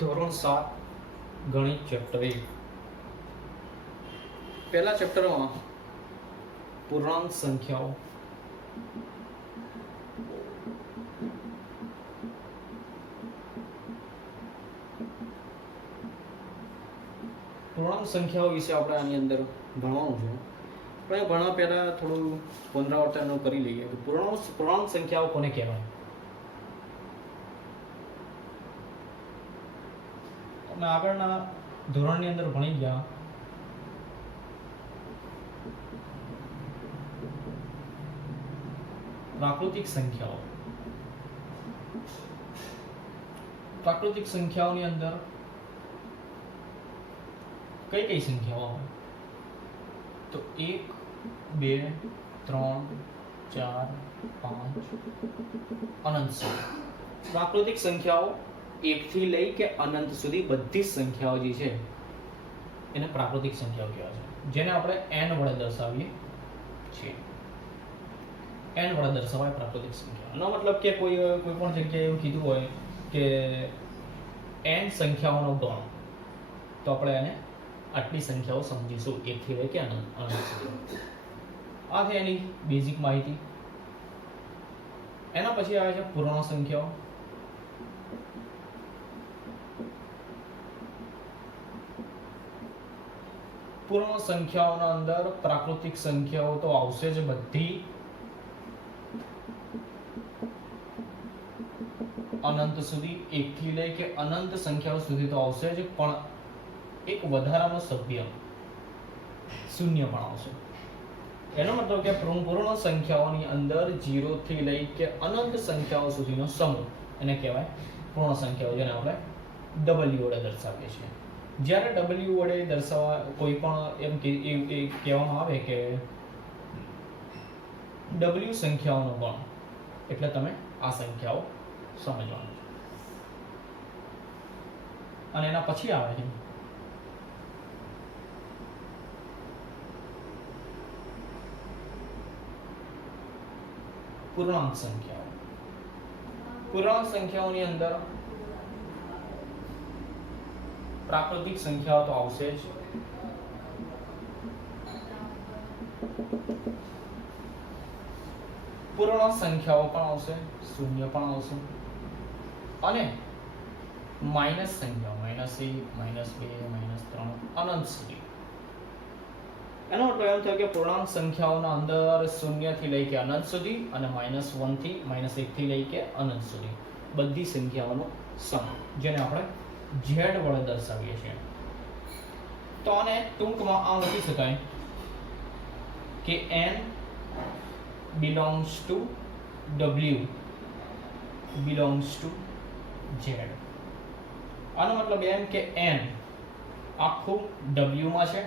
ધોરણ 7 ગણિત ચેપ્ટર 1 પહેલા ચેપ્ટરમાં પૂર્ણાંક સંખ્યાઓ વિશે આપણે આની અંદર ભણવાનું છે. આપણે ભણવા પહેલા થોડું પુનરાવર્તન કરી લઈએ કે પૂર્ણાંક સંખ્યાઓ કોને કહેવાય. તમે આગળના ધોરણની અંદર ભણી ગયા પ્રાકૃતિક સંખ્યાઓની અંદર કઈ સંખ્યાઓ હોય તો 1 2 3 4 5 અનંત સુધી. પ્રાકૃતિક સંખ્યાઓ 1 થી લઈ કે અનંત સુધી બધી સંખ્યાઓ જે છે એને પ્રાકૃતિક સંખ્યાઓ કહેવાય છે, જેને આપણે n વડે દર્શાવીએ છીએ. n વડે દર્શાવાય પ્રાકૃતિક સંખ્યા. એનો મતલબ કે કોઈ પણ જગ્યાએ એવું કીધું હોય કે n સંખ્યાઓનો ગણ, તો આપણે એને આટલી સંખ્યાઓ સમજીશું 1 થી લઈ કે અનંત સુધી. આ છે એની બેઝિક માહિતી. એના પછી આવે છે પૂર્ણ સંખ્યાઓ. પૂર્ણ સંખ્યાઓના અંદર પ્રાકૃતિક સંખ્યાઓ તો આવશે જ બધી, અનંત સુધી 1 થી લઈ કે અનંત સંખ્યાઓ સુધી તો આવશે જ, પણ એક વધારાનો સભ્ય શૂન્ય પણ આવશે. એનો મતલબ કે પૂર્ણ સંખ્યાઓની અંદર 0 થી લઈ કે અનંત સંખ્યાઓ સુધીનો સમૂહ એને કહેવાય પૂર્ણ સંખ્યાઓ, જેને આપણે w વડે દર્શાવીએ છીએ. જ્યારે w વડે દર્શાવવા કોઈ પણ એમ કહેવામાં આવે કે w સંખ્યાઓનો ગણ, એટલે તમે આ સંખ્યાઓ સમજવાનું છે. અને એના પછી આવે છે પૂર્ણાંક સંખ્યાઓ. પૂર્ણાંક સંખ્યાઓની અંદર પ્રાકૃતિક સંખ્યાઓ તો આવશે જ, પૂર્ણ સંખ્યાઓ પણ આવશે, શૂન્ય પણ આવશે, અને માઇનસ સંખ્યાઓ -1 -2 -3 અનંત સુધી. એનો મતલબ એમ થયો કે પૂર્ણાંક સંખ્યાઓના અંદર 0 થી લઈ કે અનંત સુધી અને -1 થી -1 થી લઈ કે અનંત સુધી બધી સંખ્યાઓનો સમૂહ, જેને આપણે z વડે દર્શાવીએ છીએ. તો આને ટૂંકમાં આમ લખી શકાય કે n belongs to w belongs to z. આનો મતલબ એમ કે n આખું w માં છે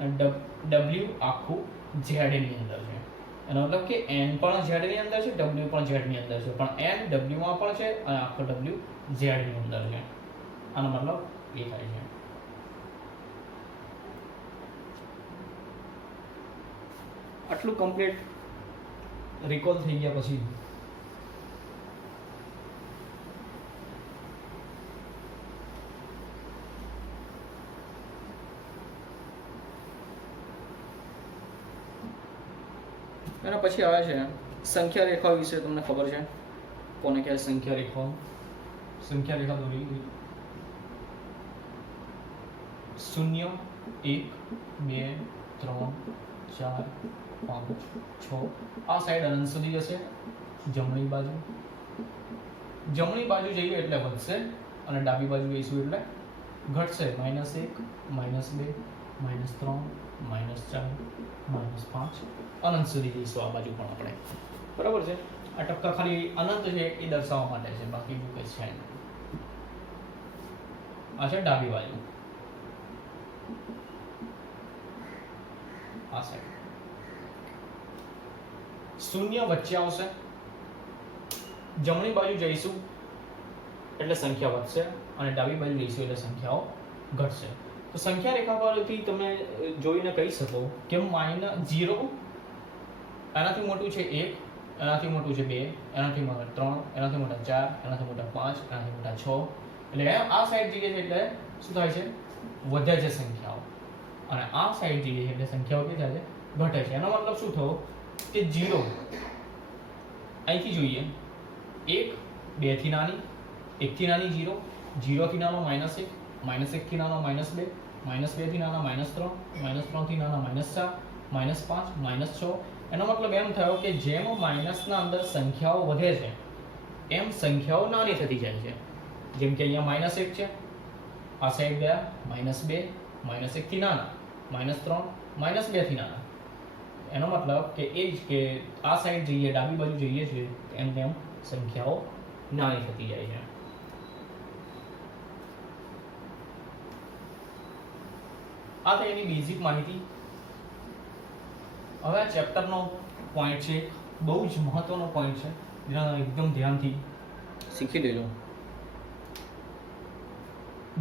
અને w આખું z ની અંદર છે. એનો મતલબ કે n પણ z ની અંદર છે, w પણ z ની અંદર છે, પણ n w માં પણ છે અને આખો w z ની અંદર છે. આનો મતલબ એ થાય છે. આટલું કમ્પ્લીટ રિકોલ થઈ ગયા પછી એના પછી આવે છે સંખ્યા રેખા વિશે. તમને ખબર છે કોને કહેવાય સંખ્યા રેખા? સંખ્યા રેખા દોરી 0 1 2 3 4 5 6 આ સાઈડ અનંત સુધી જશે. જમણી બાજુ જઈએ એટલે વધશે અને ડાબી બાજુ જઈશું એટલે ઘટશે. -1 -2 -3 -4 -5 અનંત સુધી જઈશું આ બાજુ પણ આપણે. બરાબર છે. આ ટપકા ખાલી અનંત છે એ દર્શાવવા માટે છે, બાકી બીજું કંઈ છે નહીં. આ છે ડાબી બાજુ, આ સાઈડ 0 વચ્ચે આવશે. જમણી બાજુ જઈશું એટલે સંખ્યા વધશે અને ડાબી બાજુ જઈશું એટલે સંખ્યાઓ ઘટશે. તો સંખ્યા રેખા પરથી તમે જોઈને કહી શકો કે -0 એનાથી મોટું છે 1, એનાથી મોટું છે 2, એનાથી મોટા 3, એનાથી મોટા 4, એનાથી મોટા 5, એનાથી મોટા 6, એટલે આ સાઈડ જઈએ છે એટલે શું થાય છે, વધે છે સંખ્યાઓ, અને આ સાઈડ જઈએ છે એટલે સંખ્યાઓ કેવી થાય છે, ઘટે છે. એનો મતલબ શું થયો કે 0 અહીંથી જોઈએ 1 2 થી નાની, 1 થી નાની 0, 0 થી નાનો -1, -1 થી નાનો -2, -2 થી નાના -3, -3 થી નાના -4, -5, -6. એનો મતલબ એમ થયો કે જેમ માઇનસના અંદર સંખ્યાઓ વધે છે એમ સંખ્યાઓ નાની થતી જાય છે. જેમ કે અહીંયા -1 છે, આ સાઈડ ગયા -2, -1 થી નાના, -3, -2 થી નાના. એનો મતલબ કે એ જ કે આ સાઈડ જઈએ, ડાબી બાજુ જઈએ છીએ એમ તેમ સંખ્યાઓ નાની થતી જાય છે. આ તો એની બેઝિક માહિતી. હવે આ ચેપ્ટરનો પોઈન્ટ છે, બહુ જ મહત્વનો પોઈન્ટ છે, જેને એકદમ ધ્યાનથી શીખી લેજો.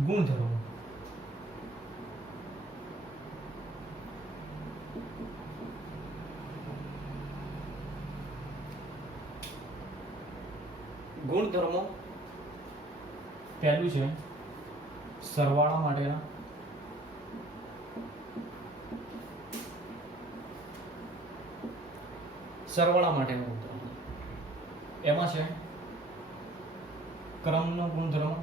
ગુણધર્મો. ગુણધર્મો પહેલું છે સરવાળા માટેના. સરવાળા માટેનો ગુણધર્મ એમાં છે ક્રમનો ગુણધર્મ,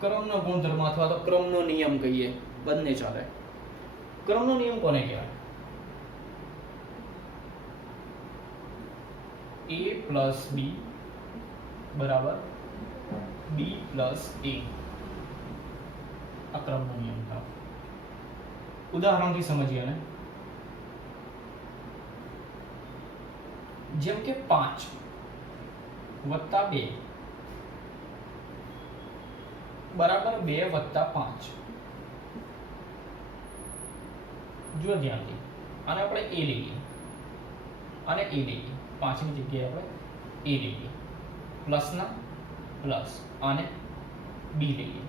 ક્રમનો ગુણધર્મ અથવા તો ક્રમનો નિયમ કહીએ, બંને ચાલે. ક્રમનો નિયમ કોને કહેવાય? a plus b બરાબર b plus a. આ ક્રમનો નિયમ થાય. ઉદાહરણથી સમજીએ ને. જેમ કે 5 વત્તા 2 બરાબર 2 વત્તા 5. જો ધ્યાનથી આને આપણે a લઈએ, આને a લઈએ, 5 ની જગ્યાએ આપણે a લઈએ, પ્લસના પ્લસ, આને b લઈએ.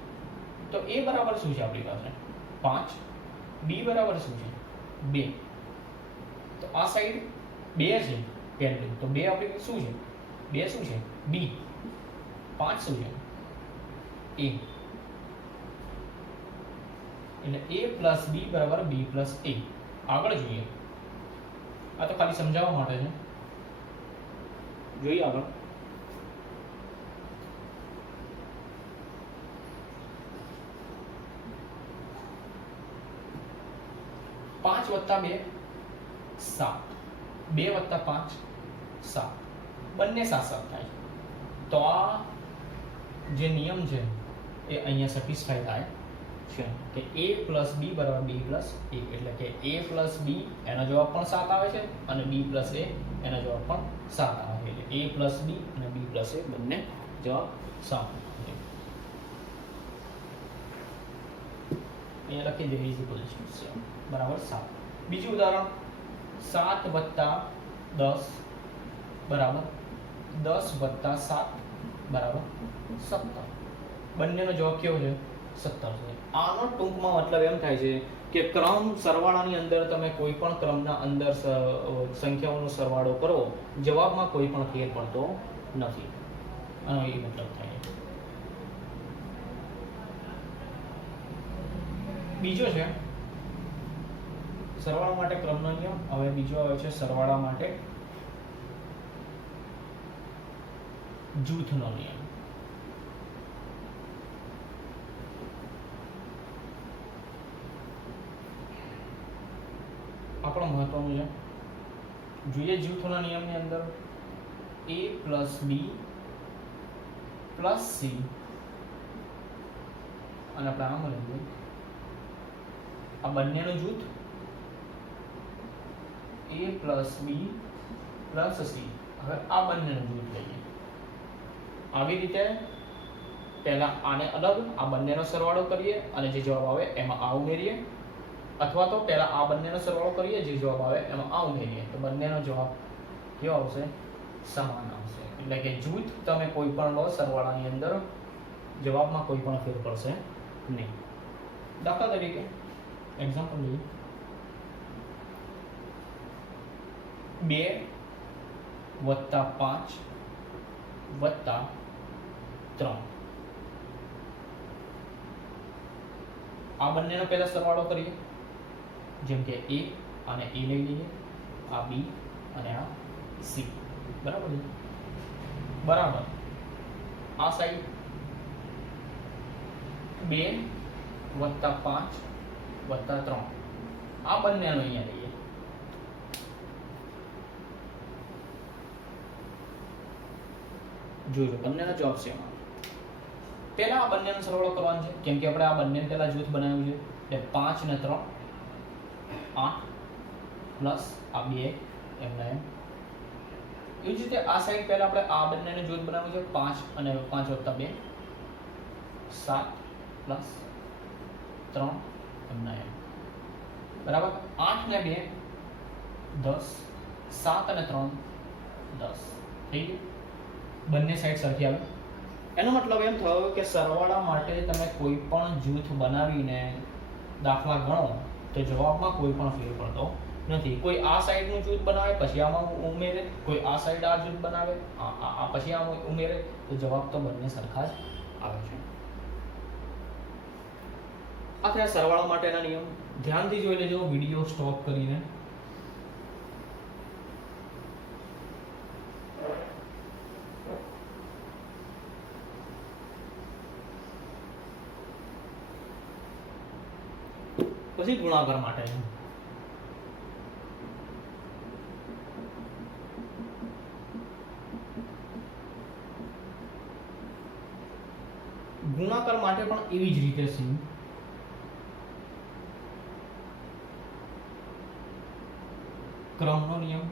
તો a બરાબર શું છે આપણી પાસે 5, b બરાબર શું છે 2. તો આ સાઈડ 2 છે પહેલું, તો 2 આપણી શું છે, 2 શું છે b, 5 શું છે a. એટલે a plus b બરાબર b plus a. આગળ જોઈએ. આ તો ખાલી સમજાવવા માટે છે. જોઈએ આગળ. પાંચ વત્તા 2 7, 2 વત્તા 5 7, બંને 7 થાય. તો આ જે નિયમ છે એ અહીંયા સેટિસ્ફાઈ થાય છે કે a plus b બરાબર b plus a. એટલે કે a plus b એનો જવાબ પણ 7 આવે છે અને b plus a એનો જવાબ પણ 7 આવે છે. એટલે a plus b અને b plus a બંને જવાબ 7. અહીંયા લખી દે ઇઝ ઇક્વલ ટુ 7 બરાબર 7. બીજું ઉદાહરણ 7 વત્તા 10 બરાબર 10 વત્તા 7 બરાબર 17. બંનેનો જવાબ કેવો છે 17 છે. આનો ટૂંકમાં મતલબ એમ થાય છે કે ક્રમ સરવાળાની અંદર તમે કોઈ પણ ક્રમના અંદર સંખ્યાઓનો સરવાળો કરો, જવાબમાં કોઈ પણ ફેર પડતો નથી. આનો એ મતલબ થાય છે. બીજો છે સરવાળા માટે ક્રમનો નિયમ. હવે બીજો આવે છે સરવાળા માટે જૂથનો નિયમ. આપણો મહત્વનું છે. જોઈએ જૂથના નિયમની અંદર a plus b plus c અને આપણે આમ લઈએ આ બંનેનું જૂથ a plus b plus c. હવે આ બંનેનું જૂથ લઈએ. આવી રીતે પહેલા આને અલગ, આ બંનેનો સરવાળો કરીએ અને જે જવાબ આવે એમાં આ ઉમેરીએ, અથવા તો પહેલા આ બંનેનો સરવાળો કરીએ, જે જવાબ આવે એમાં આ ઉમેરીએ. તો બંનેનો જવાબ કેવો આવશે? સમાન આવશે. એટલે કે જૂથ તમે કોઈ પણ લો સરવાળાની અંદર, જવાબમાં કોઈ પણ ફેર પડશે નહીં. દાખલા તરીકે એક્ઝામ્પલ લઈએ. 2 વત્તા 5 વત્તા 3. આ બંનેનો પહેલા સરવાળો કરીએ, જેમ કે a અને a લઈ લઈએ, આ b અને આ c. બરાબર છે? બરાબર. આ સાઈડ 2 વત્તા 5 વત્તા 3. આ બંનેનો અહીંયા લઈએ. જોજો બંનેનો જવાબ છે. પહેલા આ બંનેનો સરવાળો કરવાનો છે, કેમ કે આપણે આ બંનેને પહેલા જૂથ બનાવ્યું છે. એટલે 5 ને 3 8 પ્લસ આ 2 એમના એમ. એ જ રીતે આ સાઈડ પહેલા આપણે આ બંનેને જૂથ બનાવ્યું છે. 5 અને 5 વત્તા 2 7 પ્લસ 3 એમના એમ. બરાબર. 8 ને 2 10, 7 અને 3 10. થઈ ગયું. બંને સાઈડ સરખી આવે. એનો મતલબ એમ થયો કે સરવાળા માટે તમે કોઈ પણ જૂથ બનાવીને દાખલા ગણો તો જવાબમાં કોઈ પણ ફેર પડતો નથી. કોઈ આ સાઈડનું જૂથ બનાવે પછી આમાં ઉમેરે, કોઈ આ સાઈડ આ જૂથ બનાવે આ પછી આમાં ઉમેરે, તો જવાબ તો બંને સરખા જ આવે છે. આ થયા સરવાળા માટેના નિયમ. ધ્યાનથી જોઈ લેજો વિડીયો સ્ટોપ કરીને. પછી ગુણાકાર માટે ગુણાકાર માટે પણ એવી જ રીતે છે. ક્રમનો નિયમ.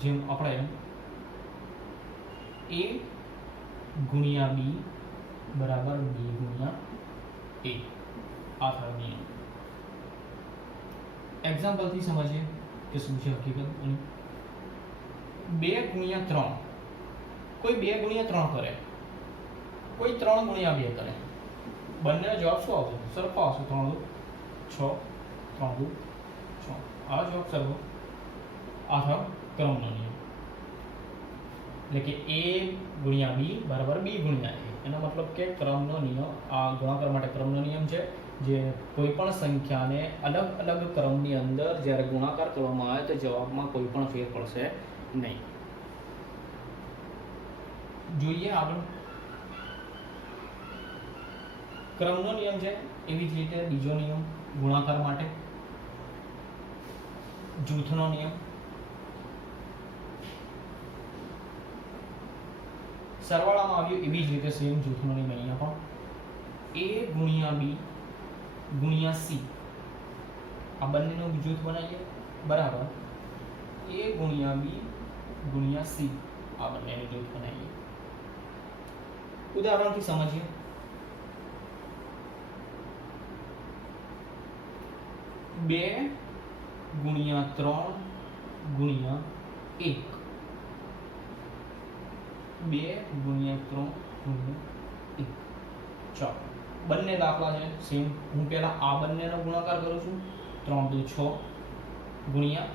જેમ આપણે a ગુણ્યા b બરાબર b ગુણ્યા a. આ થયો નિયમ. એક્ઝામ્પલથી સમજીએ કે શું છે હકીકત. 2 ગુણ્યા 3. કોઈ 2 ગુણ્યા 3 કરે, કોઈ 3 ગુણ્યા 2 કરે. બંનેનો જવાબ શું આવશે? સરખો આવશે. 3 દુ 6, 3 દુ 6. આ જવાબ સરખો. આ થયો ક્રમનો નિયમ. એટલે કે a ગુણ્યા b બરાબર b ગુણ્યા a. એનો મતલબ કે ક્રમનો નિયમ, આ ગુણાકાર માટે ક્રમનો નિયમ છે, જે કોઈ પણ સંખ્યાને અલગ અલગ ક્રમની અંદર જ્યારે ગુણાકાર કરવામાં આવે તો જવાબમાં કોઈ પણ ફેર પડશે નહીં. જોઈએ આગળ. ક્રમનો નિયમ છે. એવી જ રીતે બીજો નિયમ ગુણાકાર માટે જૂથનો નિયમ. સરવાળામાં આવ્યું એવી જ રીતે સેમ જૂથનો નિયમ અહીંયા પણ a ગુણ્યા b ગુણ્યા c. આ બંનેનું જૂથ બનાવીએ. બરાબર. a ગુણ્યા b ગુણ્યા c. આ બંનેનું જૂથ બનાવીએ. ઉદાહરણથી સમજીએ. બે ગુણ્યા 3 ગુણ્યા 1. 2 ગુણ્યા 3 ગુણ્યા 1. ચાલો બંને દાખલા છે સેમ. હું પહેલા આ બંનેનો ગુણાકાર કરું છું. 3 દુ 6 ગુણ્યા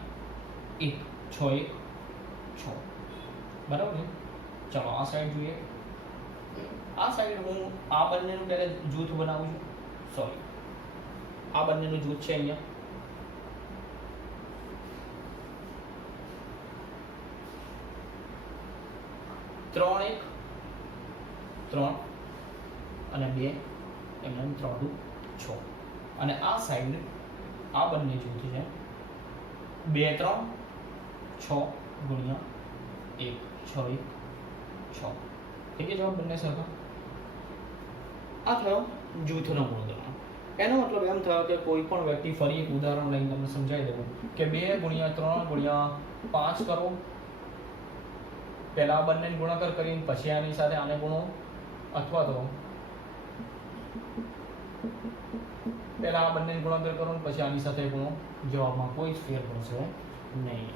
1. 6 1 6. બરાબર છે. ચાલો આ સાઈડ જોઈએ. આ સાઈડ હું આ બંનેનું પહેલા જૂથ બનાવું છું. સોરી, આ બંનેનું જૂથ છે અહીંયા. 3 1 3 અને 2 એમને 3 દુ 6. અને આ સાઈડ આ બંને જૂથ છે 2 3 6 ગુણ્યા 1. 6 1 6. ઠીક છે. જવાબ બંને સરખા. આ થયો જૂથનો ગુણધર્મ. એનો મતલબ એમ થયો કે કોઈ પણ વ્યક્તિ, ફરી એક ઉદાહરણ લઈને તમને સમજાવી દઉં કે 2 ગુણ્યા 3 ગુણ્યા 5 કરો. પહેલા આ બંનેને ગુણાકાર કરીને પછી આની સાથે આને ગુણો, અથવા તો પહેલા આ બંનેને ગુણાકાર કરો પછી આની સાથે ગુણો. જવાબમાં કોઈ જ ફેર પડશે નહીં.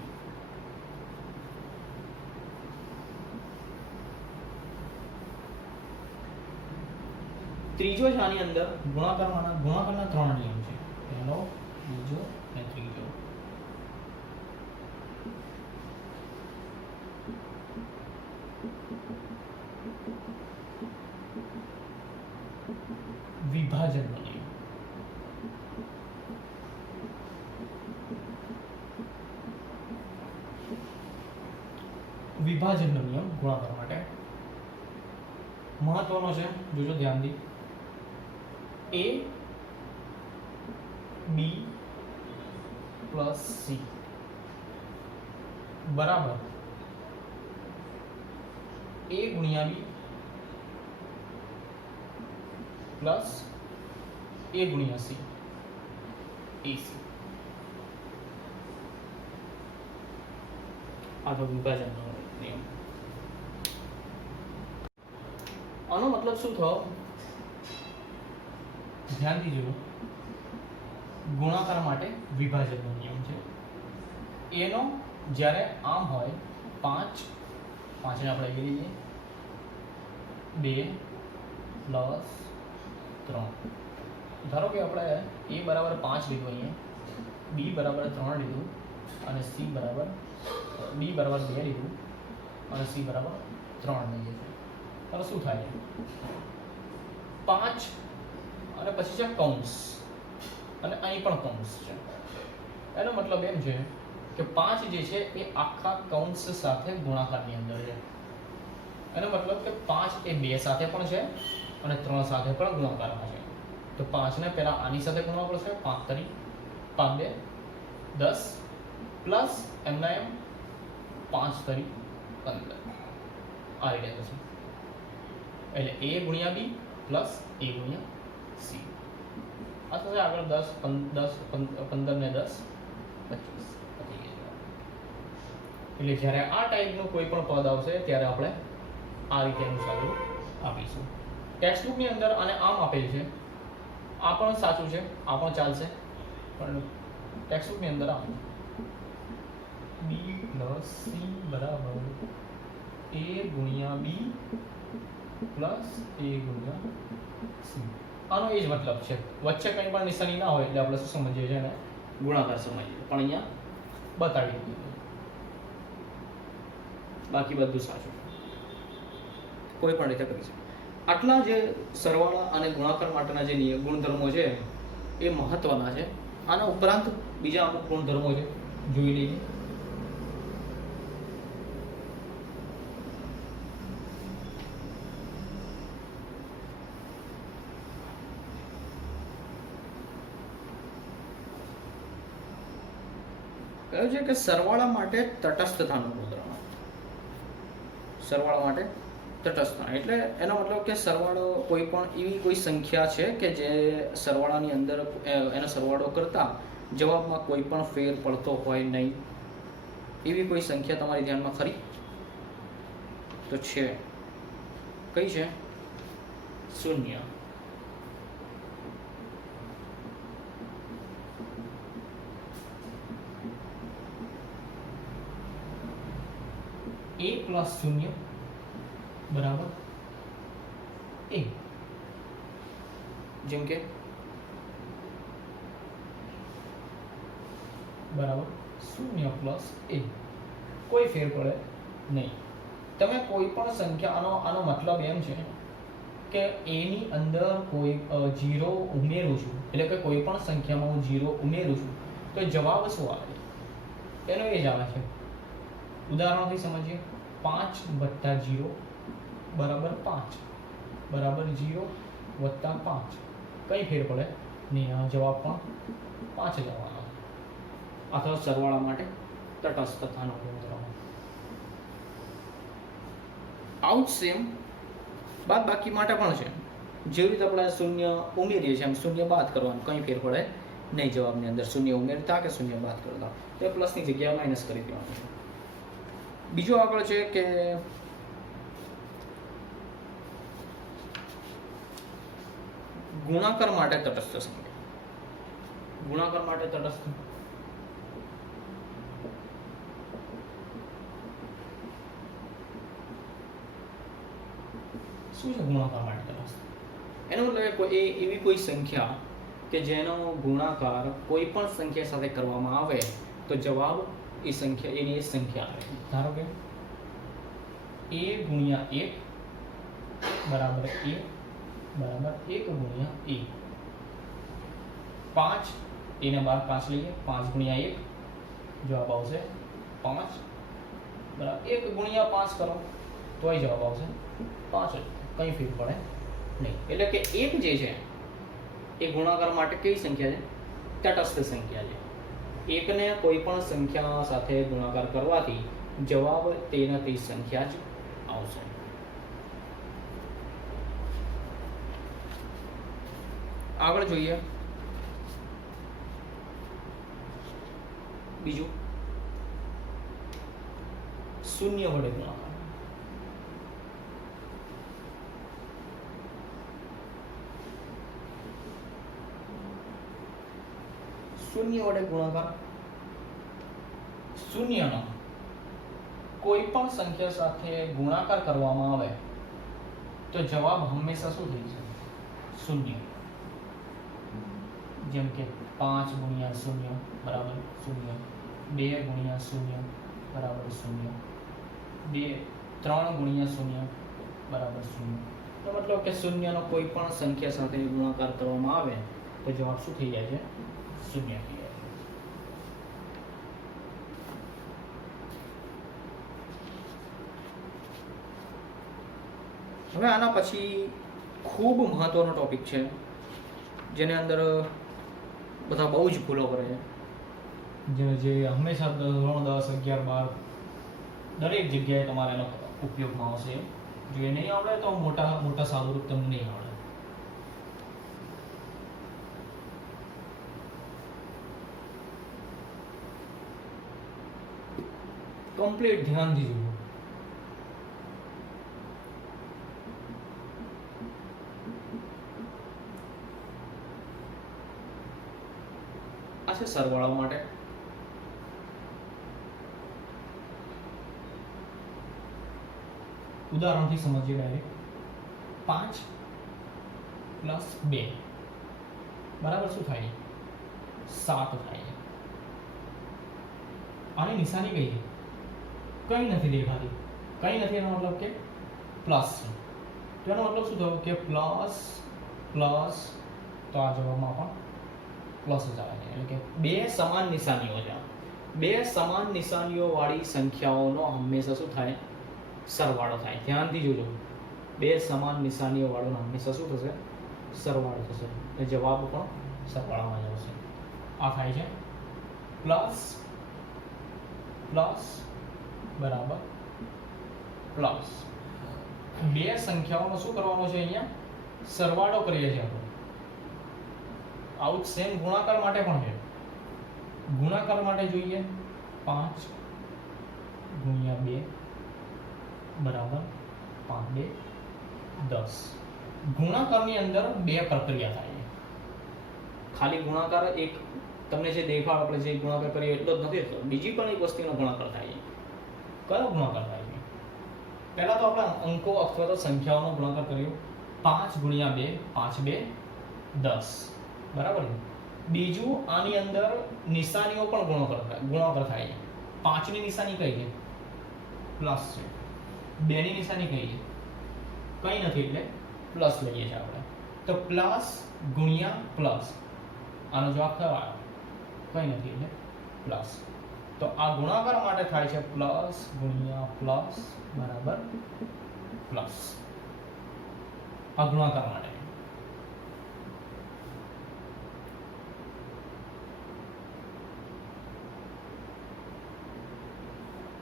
ત્રીજો છે આની અંદર ગુણાકારના 3 નિયમ છે, પહેલો, બીજો અને ત્રીજો. વિભાજનનો નિયમ. વિભાજનનો નિયમ ગુણાકાર માટે મહત્વનો છે, જોજો ધ્યાનથી. a b પ્લસ c બરાબર a ગુણ્યા b પ્લસ a ગુણ્યા c ac. આ તો વિભાજનનો નિયમ. આનો મતલબ શું થયો? ધ્યાનથી જુઓ. ગુણાકાર માટે વિભાજનનો નિયમ છે. એનો જ્યારે આમ હોય 5 ને આપણે લઈ લઈએ 2 પ્લસ 3. ધારો કે આપણે a બરાબર 5 લીધું, અહીંયા b બરાબર 3 લીધું અને c બરાબર b બરાબર 2 લીધું અને c બરાબર 3 લઈએ છીએ. તો શું થાય? 5 અને પછી છે કૌંસ અને અહીં પણ કૌંસ છે. એનો મતલબ એમ છે કે 5 જે છે એ આખા કૌંસ સાથે ગુણાકારની અંદર છે. એનો મતલબ કે 5 એ 2 સાથે પણ છે અને 3 સાથે પણ ગુણાકારમાં છે. તો 5 ને પહેલા આની સાથે ગુણવા પડશે, 5 તરી 5 2 10 પ્લસ એમના એમ 5 તરી 15. આ રીતે થશે. એટલે a ગુણ્યા b પ્લસ a ગુણ્યા c. આ થશે આગળ 15 ને 10 25. એટલે જ્યારે આ ટાઈપનું કોઈ પણ પદ આવશે ત્યારે આપણે આ રીતે એનું સાદું આપીશું. ટેક્સ્ટબુકની અંદર આને આમ આપેલ છે. આ પણ સાચું છે, આ પણ ચાલશે, પણ ટેક્સ્ટબુકની અંદર આમ b પ્લસ c બરાબર a ગુણ્યા b પ્લસ a ગુણ્યા c. આનો એ જ મતલબ છે. વચ્ચે કંઈ પણ નિશાની ના હોય એટલે આપણે શું સમજીએ છીએ ને ગુણાકાર સમજીએ, પણ અહીંયા બતાવી દીધું. બાકી બધું સાચું, કોઈ પણ રીતે કરી શકે. આટલા જે સરવાળા અને ગુણાકાર માટેના જે ગુણધર્મો છે એ મહત્વના છે. આના ઉપરાંત બીજા અમુક ગુણધર્મો છે, જોઈ લઈએ. કહ્યું છે કે સરવાળા માટે તટસ્થતાનો ગુણધર્મ. સરવાળા માટે તટસ્થતા એટલે એનો મતલબ કે સરવાળો કોઈ પણ એવી કોઈ સંખ્યા છે કે જે સરવાળાની અંદર એનો સરવાળો કરતા જવાબમાં કોઈ પણ ફેર પડતો હોય નહીં. એવી કોઈ સંખ્યા તમારી ધ્યાનમાં ખરી? તો છે. કઈ છે? 0. a પ્લસ 0 બરાબર a. જેમ કે બરાબર 0 પ્લસ a. કોઈ ફેર પડે નહીં. તમે કોઈ પણ સંખ્યા, આનો મતલબ એમ છે કે a ની અંદર કોઈ 0 ઉમેરું છું, એટલે કે કોઈ પણ સંખ્યામાં હું 0 ઉમેરું છું તો જવાબ શું આવે? એનો એ જ આવે છે. ઉદાહરણથી સમજીએ. 5 વત્તા 0 બરાબર 5 બરાબર 0 વત્તા 5. કઈ ફેર પડે નહીં, આ જવાબ પણ 5 જ આવવાનો. અથવા સરવાળા માટે તટસ્થતાનો ગુણધર્મ. આઉટ સેમ બાદબાકી માટે પણ છે. જેવી રીતે આપણે 0 ઉમેરીએ છીએ એમ 0 બાદ કરવાનું, કંઈ ફેર પડે નહીં જવાબની અંદર. 0 ઉમેરતા કે 0 બાદ કરતા તો પ્લસની જગ્યાએ માઇનસ કરી દેવાનું છે. બીજો આગળ છે કે ગુણાકાર માટે તટસ્થ સંખ્યા. ગુણાકાર માટે તટસ્થ શું છે? ગુણાકાર માટે તટસ્થ એનો મતલબ કોઈ એવી કોઈ સંખ્યા કે જેનો ગુણાકાર કોઈ પણ સંખ્યા સાથે કરવામાં આવે તો જવાબ એ સંખ્યા એની એ સંખ્યા આવે. ધારો કે a ગુણ્યા 1 બરાબર a બરાબર 1 ગુણ્યા a. 5 એના બાદ 5 લઈએ, 5 ગુણ્યા 1 જવાબ આવશે 5 બરાબર 1 ગુણ્યા 5 કરો તોય જવાબ આવશે 5 જ, કંઈ ફેર પડે નહીં. એટલે કે 1 જે છે એ ગુણાકાર માટે કઈ સંખ્યા છે? તટસ્થ સંખ્યા છે. 1 ને કોઈ પણ સંખ્યા સાથે ગુણાકાર કરવાથી જવાબ તેના તે સંખ્યા જ આવશે. આગળ જોઈએ બીજું, શૂન્ય વડે ગુણાકાર. શૂન્ય વડે ગુણાકાર. શૂન્યનો કોઈ પણ સંખ્યા સાથે ગુણાકાર કરવામાં આવે તો જવાબ હંમેશા શું થઈ છે? શૂન્ય. જેમ કે 5 ગુણ્યા 0 બરાબર 0, 2 ગુણ્યા 0 બરાબર 0, 3 ગુણ્યા 0 બરાબર 0. તો મતલબ કે શૂન્યનો કોઈ પણ સંખ્યા સાથે ગુણાકાર કરવામાં આવે તો જવાબ શું થઈ જાય છે? શૂન્ય થઈ જાય છે. હવે આના પછી ખૂબ મહત્વનો ટોપિક છે જેની અંદર બધા બહુ જ ભૂલો કરે છે, જે હંમેશા ધોરણ 10, 11, 12 દરેક જગ્યાએ તમારે એનો ઉપયોગમાં આવશે. જો એ નહીં આવડે તો મોટા સાદુરૂપ તમને નહીં આવડે. કમ્પ્લીટ ધ્યાનથી જુઓ. આ છે સરવાળા માટે. ઉદાહરણથી સમજીએ ડાયરેક્ટ. 5 પ્લસ 2 બરાબર શું થાય? 7 થાય. આની નિશાની કઈ છે? કઈ નથી દેખાતી. કઈ નથી એનો મતલબ કે પ્લસ છે. તો એનો મતલબ શું થયો કે પ્લસ પ્લસ, તો આ જવાબમાં પણ પ્લસ જ આવે છે. એટલે કે બે સમાન નિશાનીઓ છે. બે સમાન નિશાનીઓ વાળી સંખ્યાઓનો હંમેશા શું થાય? સરવાળો થાય. ધ્યાનથી જોજો. બે સમાન નિશાનીઓ વાળો હંમેશા શું થશે? સરવાળો થશે. એટલે જવાબ પણ સરવાળામાં જ આવશે. આ થાય છે પ્લસ પ્લસ બરાબર પ્લસ. બે સંખ્યાઓનો શું કરવાનો છે? અહીંયા સરવાળો કરીએ છીએ આપણે. આવું સેમ ગુણાકાર માટે પણ છે. ગુણાકાર માટે જોઈએ 5 ગુણ્યા 2 બરાબર 5 2 10. ગુણાકારની અંદર બે પ્રક્રિયા થાય છે. ખાલી ગુણાકાર એક તમને જે દેખાડ આપણે જે ગુણાકાર કરીએ એટલો જ નથી થતો. બીજી પણ એક વસ્તુનો ગુણાકાર થાય છે. કયો ગુણાકાર થાય છે? પહેલા તો આપણે અંકો અથવા તો સંખ્યાઓનો ગુણાકાર કર્યો. 5 ગુણ્યા 2 5 2 10 બરાબર. બીજું આની અંદર નિશાનીઓ પણ ગુણાકાર થાય છે. 5 ની નિશાની કઈ છે? પ્લસ છે. 2 ની નિશાની કઈ છે? કઈ નથી એટલે પ્લસ લઈએ છીએ આપણે. તો પ્લસ ગુણ્યા પ્લસ, આનો જવાબ કયો આવ્યો? કઈ નથી એટલે પ્લસ. તો આ ગુણાકાર માટે થાય છે પ્લસ ગુણ્યા પ્લસ બરાબર પ્લસ. આ ગુણાકાર માટે.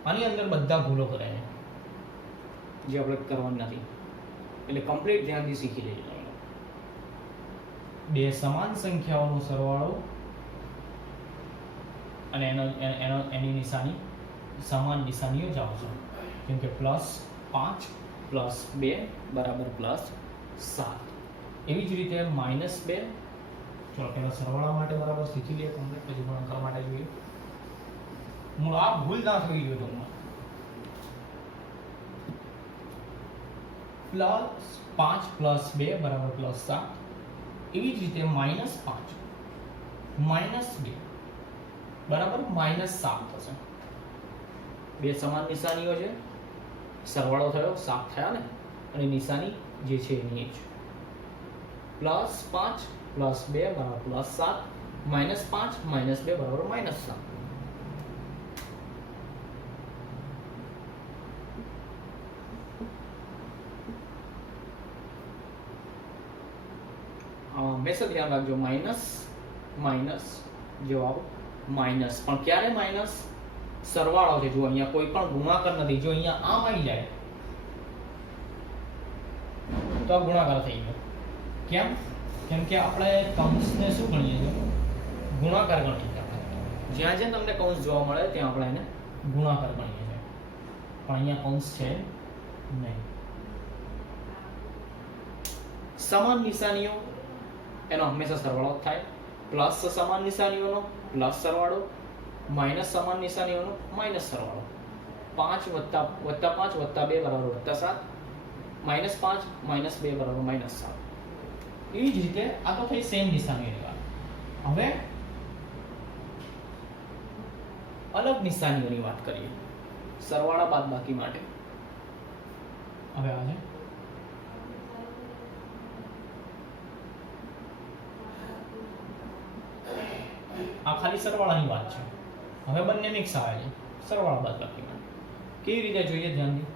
આની અંદર બધા ભૂલો કરે છે જે આપણે કરવાની નથી. એટલે કમ્પ્લીટ ધ્યાનથી શીખી લેજો. બે સમાન સંખ્યાઓનો સરવાળો અને એની નિશાની સમાન નિશાનીઓ જ આવશે. જેમ કે +5 + 2 બરાબર +7. એવી જ રીતે -2. ચલો પહેલા સરવાળા માટે બરાબર શીખી લઈએ કમ્પ્લીટ, પછી ગુણાકાર માટે જોઈએ. હું આ ભૂલ ના થવી જોઈએ તમને. +5 + 2 બરાબર +7. એવી જ રીતે -5 -2 બરાબર -7 થશે. બે સમાન નિશાનીઓ છે, સરવાળો થયો 7 થયા ને, અને નિશાની જે છે એની જ. +5 + 2 બરાબર +7, -5 -2 બરાબર -7. હંમેશા ધ્યાન રાખજો, માઇનસ માઇનસ જવાબ માઇનસ. પણ ક્યારે માઇનસ? સરવાળો છે. જો અહીંયા કોઈ પણ ગુણાકાર નથી. જો અહીંયા આમ આવી જાય તો આ ગુણાકાર થઈ ગયો. કેમ? કેમ કે આપણે કૌંસને શું ગણીએ છીએ? ગુણાકાર ગણીએ છીએ. જ્યાં જ્યાં તમને કૌંસ જોવા મળે ત્યાં આપણે એને ગુણાકાર ગણીએ છીએ. પણ અહીંયા કૌંસ છે નહીં. સમાન નિશાનીઓ એનો હંમેશા સરવાળો થાય. પ્લસ સમાન નિશાનીઓનો પ્લસ સરવાળો, માઇનસ સમાન નિશાનીઓનો માઇનસ સરવાળો. 5 + 5 + 2 બરાબર +7, -5 -2 બરાબર -7. એવી જ રીતે આ તો થઈ સેમ નિશાનીઓની વાત. હવે અલગ નિશાનીઓની વાત કરીએ સરવાળા બાદબાકી માટે. હવે આ છે આ ખાલી સરવાળાની વાત છે. હવે બંને મિક્સ આવે છે સરવાળા બાદબાકી માટે. કેવી રીતે જોઈએ ધ્યાનથી?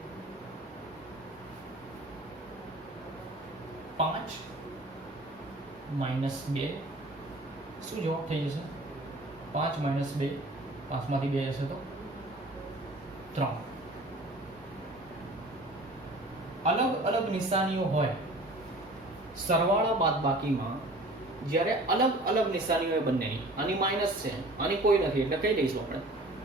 5 - 2 શું જવાબ થઈ જશે? 5 - 2, 5 માંથી 2 જશે તો 3. અલગ અલગ નિશાનીઓ હોય સરવાળા બાદબાકીમાં, જ્યારે અલગ અલગ નિશાનીઓ હોય બંનેની, આની માઇનસ છે આની કોઈ નથી એટલે કઈ લઈશું આપણે?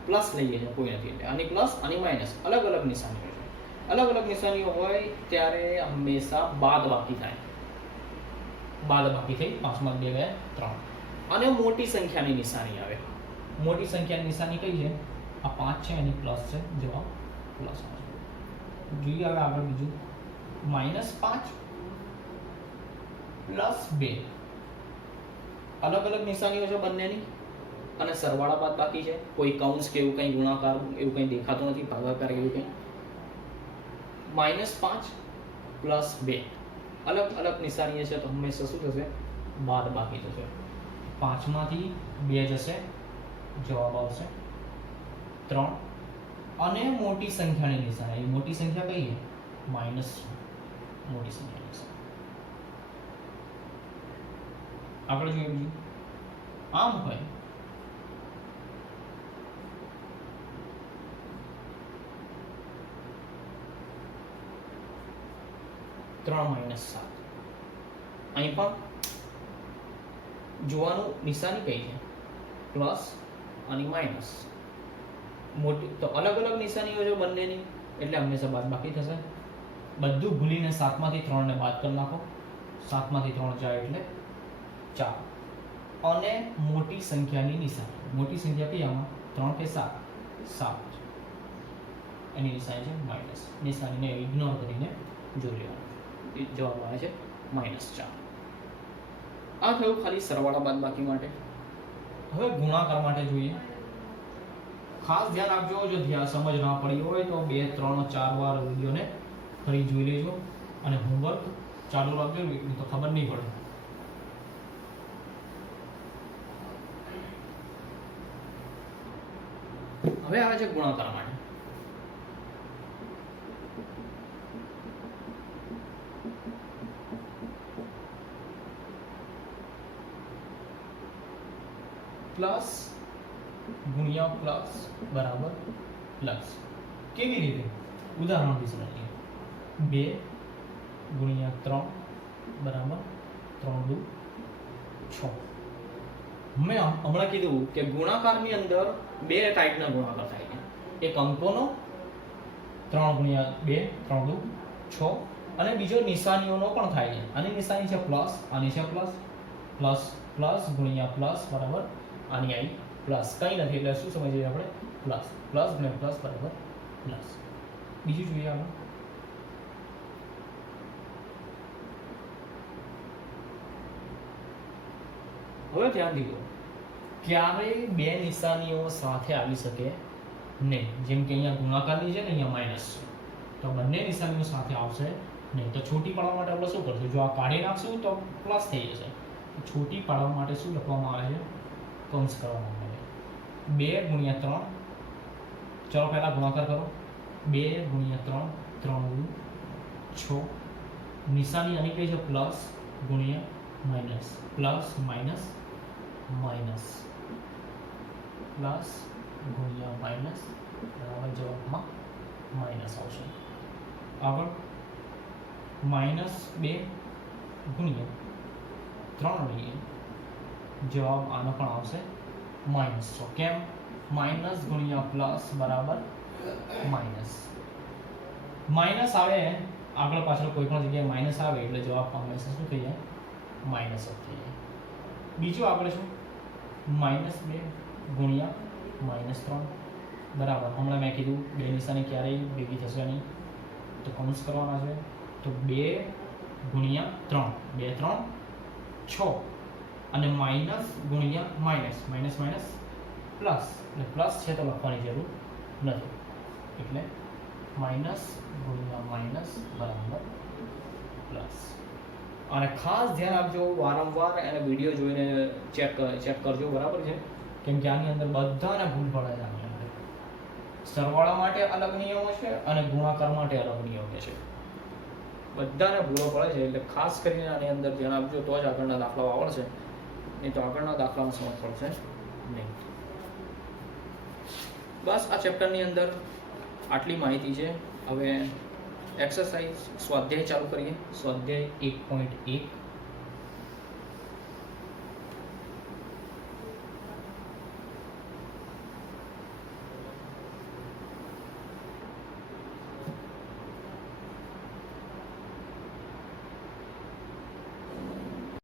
પ્લસ લઈએ છીએ, કોઈ નથી એટલે આની પ્લસ આની માઇનસ. અલગ અલગ નિશાનીઓ છે. અલગ અલગ નિશાનીઓ હોય ત્યારે હંમેશા બાદબાકી થાય. બાદબાકી થઈ 5 માંથી 2 ગયા 3. અને મોટી સંખ્યાની નિશાની આવે. મોટી સંખ્યાની નિશાની કઈ છે? આ 5 છે, એની પ્લસ છે, જવાબ પ્લસ આવશે. જોઈએ હવે આગળ બીજું. -5 + 2 અલગ અલગ નિશાનીઓ છે બંનેની, અને સરવાળા બાદબાકી છે. કોઈ કૌંસ કે એવું કંઈ ગુણાકાર એવું કંઈ દેખાતું નથી, ભાગાકાર એવું કંઈ. -5 + 2 અલગ અલગ નિશાનીઓ છે તો હંમેશા શું થશે? બાદબાકી થશે. 5 માંથી 2 જશે, જવાબ આવશે 3. અને મોટી સંખ્યાની નિશાની. મોટી સંખ્યા કઈ છે? માઇનસ મોટી સંખ્યાની નિશાની. આપણે જોઈએ બીજું. આમ હોય -3 - 7. અહીં પણ જોવાનું નિશાની કઈ છે? પ્લસ અને માઇનસ. મોટી તો અલગ અલગ નિશાનીઓ છે બંનેની એટલે હંમેશા બાદબાકી થશે. બધું ભૂલીને 7 માંથી 3 ને બાદ કરી નાખો. 7 માંથી 3 જાય એટલે 4. અને મોટી સંખ્યાની નિશાની. મોટી સંખ્યા કઈ આમાં? 3 કે 7? 7. એની નિશાની છે માઇનસ. નિશાનીને ઇગ્નોર કરીને જોઈ લેવાનું. જવાબ આવે છે -4. આ થયું ખાલી સરવાળા બાદબાકી માટે. હવે ગુણાકાર માટે જોઈએ. ખાસ ધ્યાન આપજો, જો સમજ ના પડી હોય તો 2, 3, 4 વાર વિડીયોને ફરી જોઈ લેજો અને હોમવર્ક ચાલુ રાખજો, તો ખબર નહીં પડે. હવે આવે છે ગુણાકાર માટે. પ્લસ ગુણ્યા પ્લસ બરાબર પ્લસ. કેવી રીતે? ઉદાહરણથી સમજીએ. 2 × 3 બરાબર 3 × 6. મેં હમણાં કીધું કે ગુણાકારની અંદર 2 ટાઈપના ગુણાકાર થાય છે. એક અંકોનો 3 × 2 3 × 6, અને બીજો નિશાનીઓનો પણ થાય છે. આની નિશાની છે પ્લસ, આની છે પ્લસ. પ્લસ પ્લસ ગુણ્યા પ્લસ બરાબર આની આવી પ્લસ. કંઈ નથી એટલે શું સમજીએ આપણે? પ્લસ. પ્લસ ગુણ્યા પ્લસ બરાબર પ્લસ. બીજું જોઈએ આપણે. હવે ધ્યાનથી જુઓ, ક્યારેય બે નિશાનીઓ સાથે આવી શકે નહીં. જેમ કે અહીંયા ગુણાકારની છે ને અહીંયા માઇનસ છે, તો બંને નિશાનીઓ સાથે આવશે નહીં. તો છૂટી પાડવા માટે આપણે શું કરશું? જો આ કાઢી નાખશું તો પ્લસ થઈ જશે. છૂટી પાડવા માટે શું લખવામાં આવે છે? કૌંસ કરવામાં આવે છે. 2 ગુણ્યા 3, ચલો પહેલા ગુણાકાર કરો. 2 ગુણ્યા 3, 3 6. નિશાની આની કઈ છે? પ્લસ ગુણ્યા minus, plus minus minus, plus ગુણ્યા માઇનસ, બરાબર જવાબમાં માઇનસ આવશે. આગળ -2 ગુણ્યા 3 લઈએ, જવાબ આનો પણ આવશે -6. કેમ? માઇનસ ગુણ્યા પ્લસ બરાબર માઇનસ. માઇનસ આવે આગળ પાછળ કોઈ પણ જગ્યાએ માઇનસ આવે એટલે જવાબ હંમેશા શું થઈ જાય? માઇનસ જ થઈ જાય. બીજું આગળ શું? -2 ગુણ્યા -3 બરાબર. હમણાં મેં કીધું બે નિશાની ક્યારેય ભેગી થશે નહીં, તો કૌંસ કરવાના છે. તો 2 ગુણ્યા 3, 2 3 6, અને માઇનસ ગુણ્યા માઇનસ, માઇનસ માઇનસ પ્લસ, એટલે પ્લસ છે તો લખવાની જરૂર નથી, એટલે માઇનસ ગુણ્યા માઇનસ બરાબર પ્લસ. અને ખાસ ધ્યાન આપજો, વારંવાર એને વિડીયો જોઈને ચેક કરજો, બરાબર છે? કેમ કે આની અંદર બધાને ભૂલ પડે છે. આની અંદર સરવાળા માટે અલગ નિયમો છે અને ગુણાકાર માટે અલગ નિયમો છે. બધાને ભૂલો પડે છે, એટલે ખાસ કરીને આની અંદર ધ્યાન આપજો, તો જ આગળના દાખલાઓ આવડશે, નહીં તો આગળના દાખલામાં સમજ પડશે નહીં. બસ આ ચેપ્ટરની અંદર આટલી માહિતી છે. હવે એક્સરસાઇઝ સ્વાધ્યાય ચાલુ કરીએ. સ્વાધ્યાય 1.1